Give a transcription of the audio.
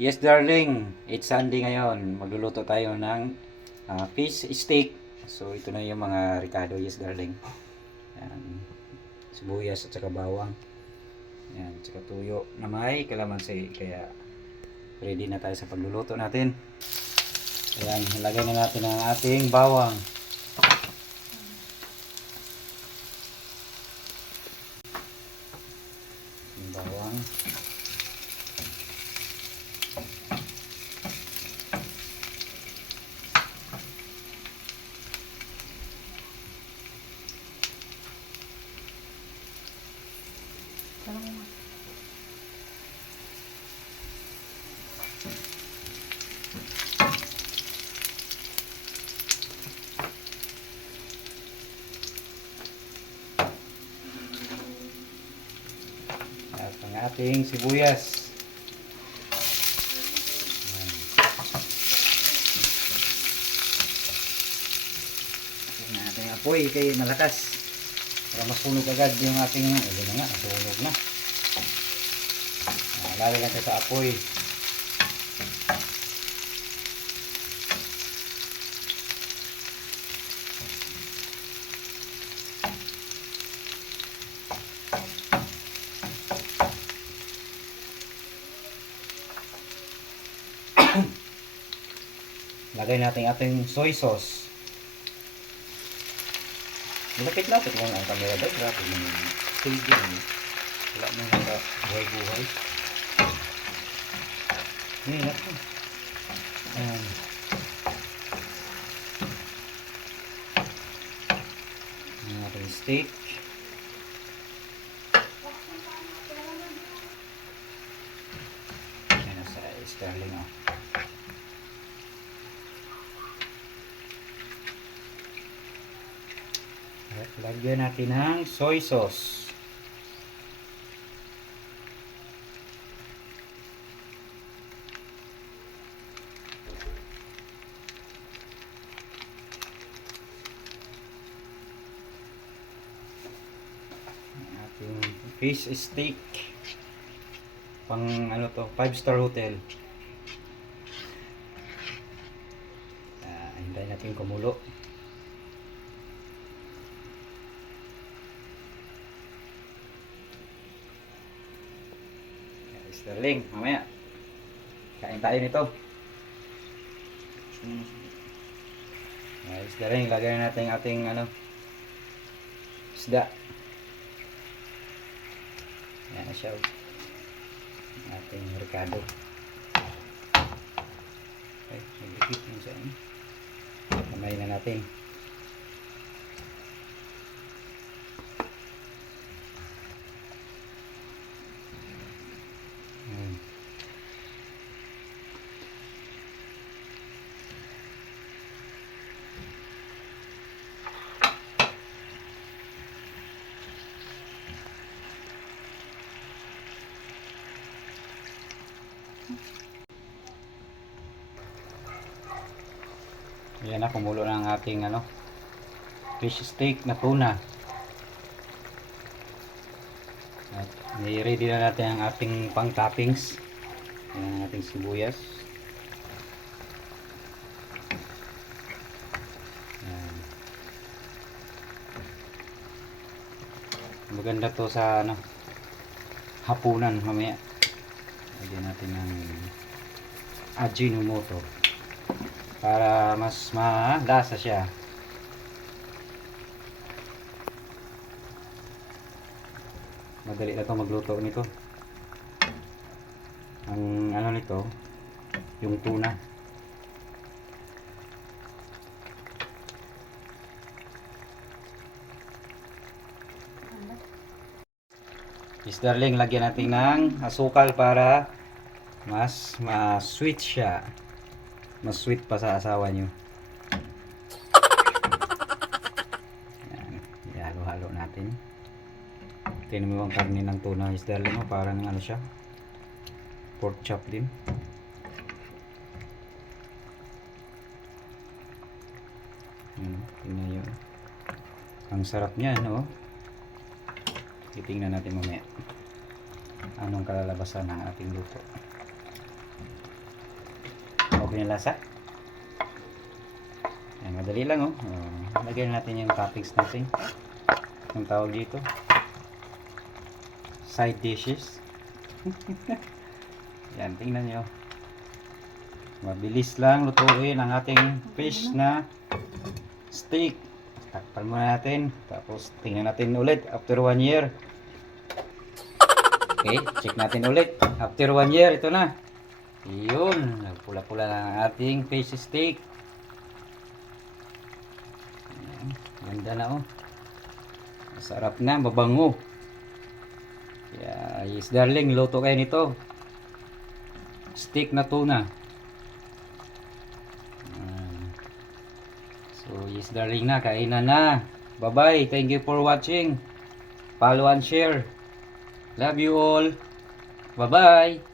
Yes darling, it's Sunday ngayon. Magluluto tayo ng fish steak. So ito na yung mga ricado, yes darling. Yan, sibuyas at saka bawang. Yan, saka tuyo na may kalamansi. Kaya ready na tayo sa pagluluto natin. Ayan, ilagay na natin ang ating bawang. Yung bawang. At ang ating sibuyas. Ayan ang ating apoy kay malakas. Para masunog agad yung ating, ayun na nga, nasunog na. Lalagay natin sa apoy. Lagay natin ating soy sauce. Lapit-lapit lang ang camera dahil grabe yung staging. Wala mo nasa buhay-buhay. Ngayon natin. Ayan. Ang ating steak. Ayan na sa sterling o. Lagyan natin ng soy sauce. Ating fish steak. Pang ano to, 5-star hotel. Hintayin natin kumulo. Sterling, mamaya kain tayo nito. Sterling, lagay natin ating ano, isda. Yan na siya, ating ricado. Okay, nagdikit yung sa ano, kamay na natin. Yan na, kumulo na ang ating ano, fish steak na tuna. At i-ready na natin ang ating pang toppings. Yan ang ating sibuyas. Yan. Maganda to sa ano, hapunan mamaya. Lagyan natin ng Ajinomoto para mas malasa siya. Madali na to magluto nito. Ang ano nito, yung tuna. Is darling, lagyan natin ng asukal para mas sweet siya. Mas sweet pa sa asawa nyo. Yan, ihalo-halo natin. Tingnan mo ang karne ng tuna, is darling, parang ano siya, pork chop din. Tingnan yun. Ang sarap niya, no? Titingnan natin mamaya anong kalalabasan ng ating luto. Okay na lasa. Yan, madali lang oh. Lagyan natin yung toppings natin. Ang tawag dito. Side dishes. Yan, tingnan nyo. Mabilis lang lutuin ang ating fish na steak. Takpan muna natin. Tapos tingnan natin ulit after 1 year. Okay, check natin ulit. After 1 year, ito na. Yun, nagpula-pula na ang ating fish steak. Ayan, ganda na oh. Masarap na, mabango. Yeah, yes darling, luto kayo nito. Steak na tuna. So yes darling na, kainan na. Bye bye, thank you for watching. Follow and share. Love you all. Bye bye.